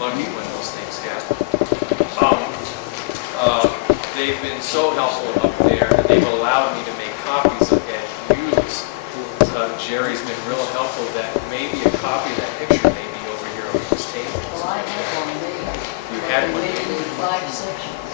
lucky when those things happen. They've been so helpful up there, and they've allowed me to make copies of and use. Jerry's been real helpful that maybe a copy of that picture may be over here on this table. Well, I had one made. You had one made made? in 5 sections.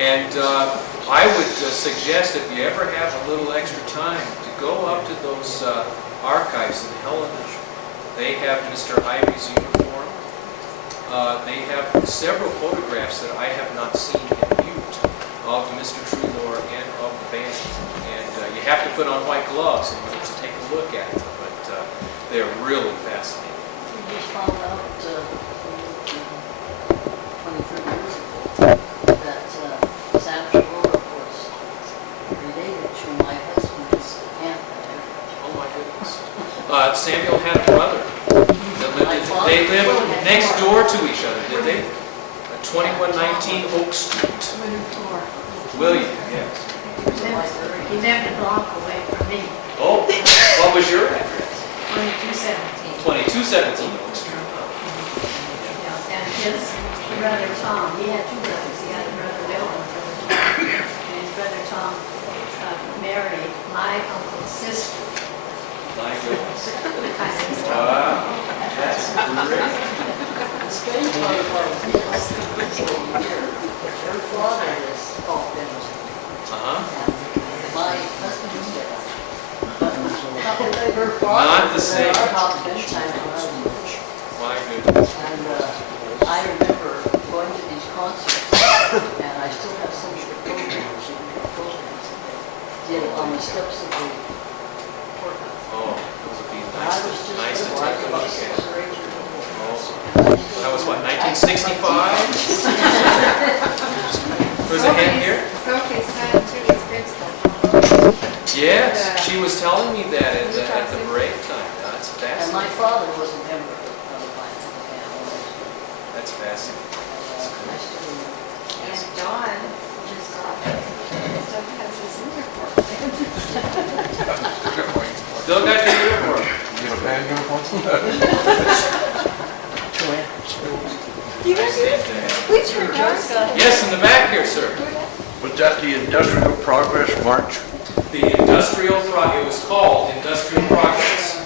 And I would suggest if you ever have a little extra time to go up to those archives in Helena. They have Mr. Ivy's uniform. They have several photographs that I have not seen in Butte of Mr. Treloar and of the band. And you have to put on white gloves in order to take a look at them, but they're really fascinating. We just found out 23 years ago that Sam Treloar was related to my husband's grandmother. Oh my goodness. Samuel had a brother that lived they lived next door to each other, did they? 2119 Oak Street. William, yes. He lived a block away from me. Oh, what was your address? 2217. 2217 Oak Street. Yeah, and his brother Tom, he had 2 brothers. He had a brother Bill and a brother Tom. And his brother Tom married my uncle's sister. My goodness. Wow. Wow, that's great. The strange part about this here, her father is called Reynolds. And my husband is dead. Her father Not the same. was our house bedtime when I was in church. My goodness. And I remember going to these concerts, and I still have some of the programs that they did on the steps of the courthouse. Oh, those would be And I was just nice to little, I take a was about look 6 at. or 8 years old. Oh, that was what, 1965? Was it in here? Sophie's son took his principal. Yes, she was telling me that at the break time. That's And my fascinating. father was a member of the band. That's fascinating. I still remember. And John just got, still has his uniform. Still got your uniform. You have a band uniform? You which were yours? Yes, in the back here, sir. Was that the Industrial Progress March? The it was called Industrial Progress.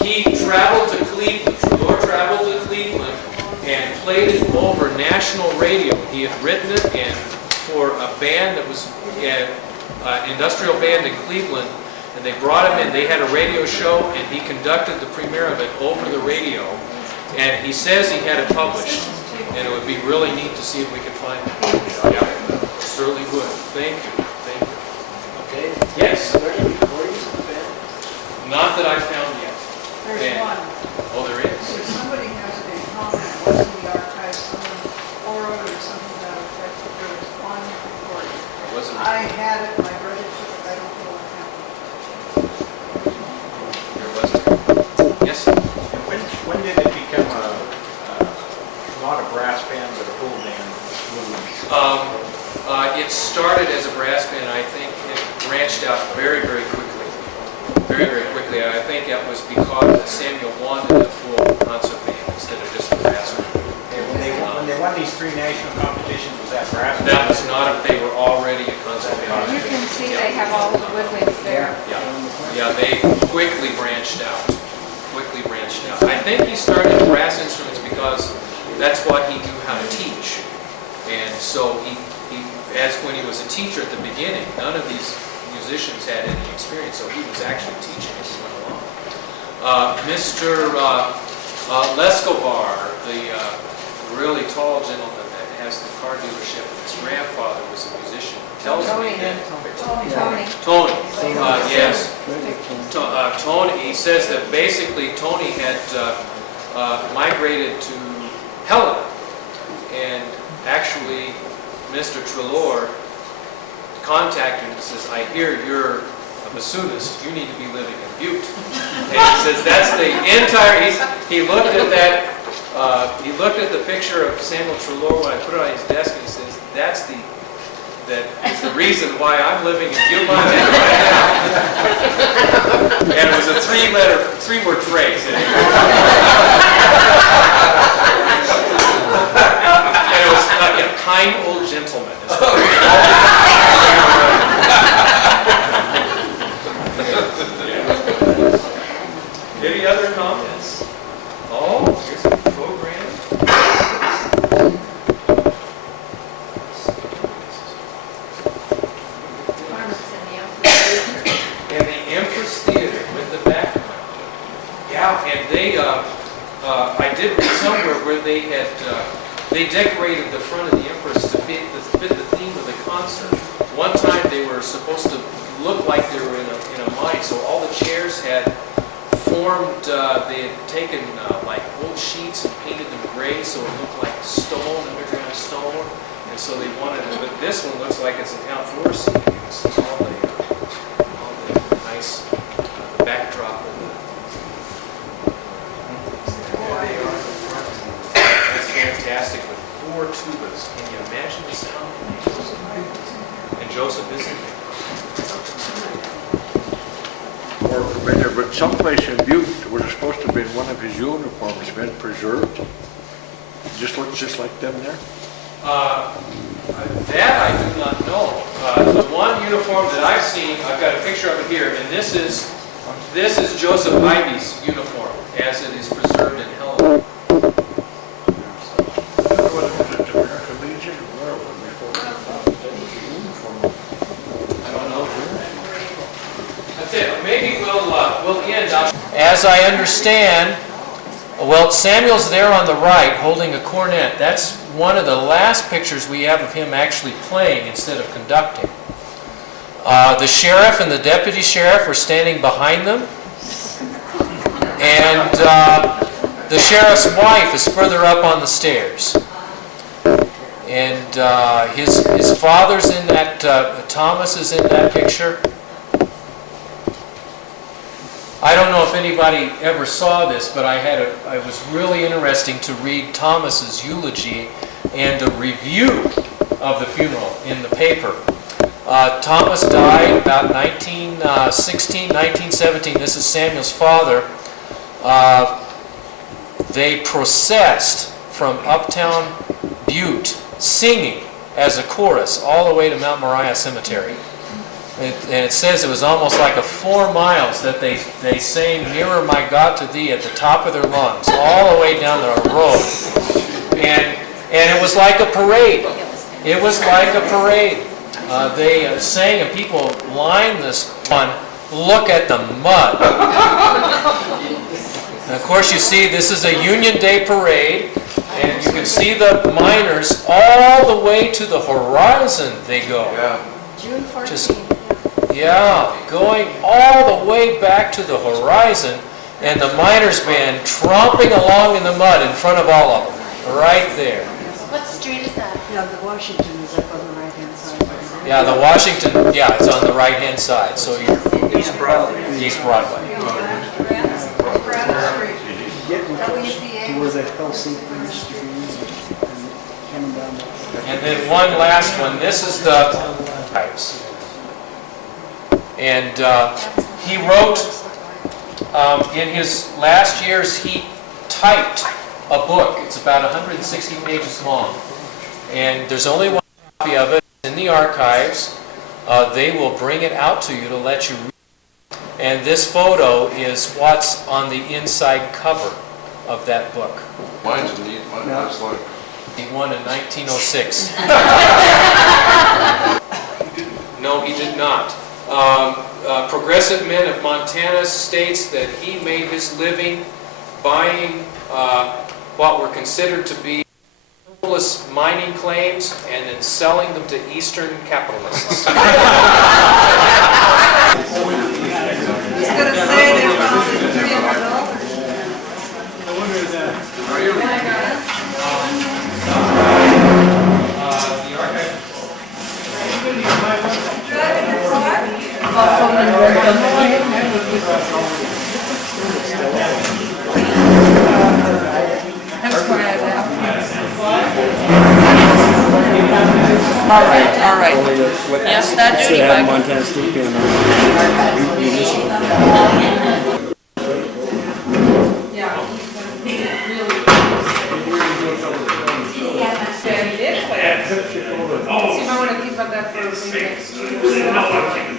He traveled to Cleveland, Treloar traveled to Cleveland and played it over national radio. He had written it and for a band that was an industrial band in Cleveland, and they brought him in. They had a radio show, and he conducted the premiere of it over the radio. And he says he had it published, and it would be really neat to see if we could find it. Yeah, certainly would. Thank you. Thank you. Okay. Yes. Are there any recordings of the band? Not that I found yet. There's Band. one. Oh, there is. If somebody has it in common, it was in the archives, someone borrowed or something to that effect, but there was one recording. Or was it? I had it, my brother took it, I don't know what happened. There was. Yes. When did it become not a brass band, but a full band movement? It started as a brass band. I think it branched out very, very quickly. Very, very quickly. I think that was because Samuel wanted a full concert band instead of just a brass band. Okay, when they won these 3 national competitions, was that brass? That was not, they were already a concert band. You can see they have all the woodwinds there. Yeah, they quickly branched out. Quickly branched out. I think he started brass instruments because that's what he knew how to teach. And so as when he was a teacher at the beginning, none of these musicians had any experience, so he was actually teaching as he went along. Mr. Lescovar, the really tall gentleman that has the car dealership, his grandfather was a musician, tells me that Tony. yes. Tony, he says that basically Tony had migrated to Helena, and actually Mr. Treloar contacted him and says, I hear you're a bassoonist, you need to be living in Butte. And he says that's the entire, he looked at that, he looked at the picture of Samuel Treloar when I put it on his desk, and he says, that is the reason why I'm living in Butte, Montana right now. And it was a 3-word phrase. I did read somewhere where they had, they decorated the front of the Empress to fit the theme of the concert. One time they were supposed to look like they were in a mine, so all the chairs had formed, they had taken like old sheets and painted them gray so it looked like stone, underground stone. And so they wanted it, but this one looks like it's an outdoor scene. You can see all the nice backdrop of the. There they are in the front. That's fantastic with 4 tubas. Can you imagine the sound? And Joseph is in there. More familiar, but someplace in Butte was supposed to have been one of his uniforms been preserved. Just looks just like them there. That I do not know. The one uniform that I've seen, I've got a picture of it here, and this is Joseph Ivy's uniform as it is preserved in Helena. I don't know. That's it. Maybe we'll end up. As I understand, well, Samuel's there on the right holding a cornet. That's one of the last pictures we have of him actually playing instead of conducting. The sheriff and the deputy sheriff are standing behind them. And the sheriff's wife is further up on the stairs. And his father's in that, Thomas is in that picture. I don't know if anybody ever saw this, but it was really interesting to read Thomas's eulogy and a review of the funeral in the paper. Thomas died about 1916, 1917. This is Samuel's father. They processed from uptown Butte, singing as a chorus all the way to Mount Moriah Cemetery. And it says it was almost like 4 miles that they sang "Nearer My God to Thee" at the top of their lungs, all the way down the road. And it was like a parade. It was like a parade. They sang and people lined this one. Look at the mud. And of course you see this is a Union Day parade. And you can see the miners all the way to the horizon they go. Yeah. June 14th. Just, yeah, going all the way back to the horizon, and the miners' band tromping along in the mud in front of all of them, right there. What street is that? Yeah, the Washington is up on the right-hand side. Yeah, the Washington, yeah, it's on the right-hand side, so you're East Broadway. East Broadway. Getting close to where the Helsinki used to be and coming down there. And then one last one, this is the types. And he wrote, in his last years, he typed a book. It's about 160 pages long. And there's only one copy of it in the archives. They will bring it out to you to let you read. And this photo is what's on the inside cover of that book. Mine's neat, mine looks like. He won in 1906. No, he did not. Progressive Men of Montana states that he made his living buying what were considered to be frivolous mining claims and then selling them to Eastern capitalists. He's gonna say they found it $300. All right. Yes, that duty bike. Montana State Band. So you might want to keep on that for maybe next year.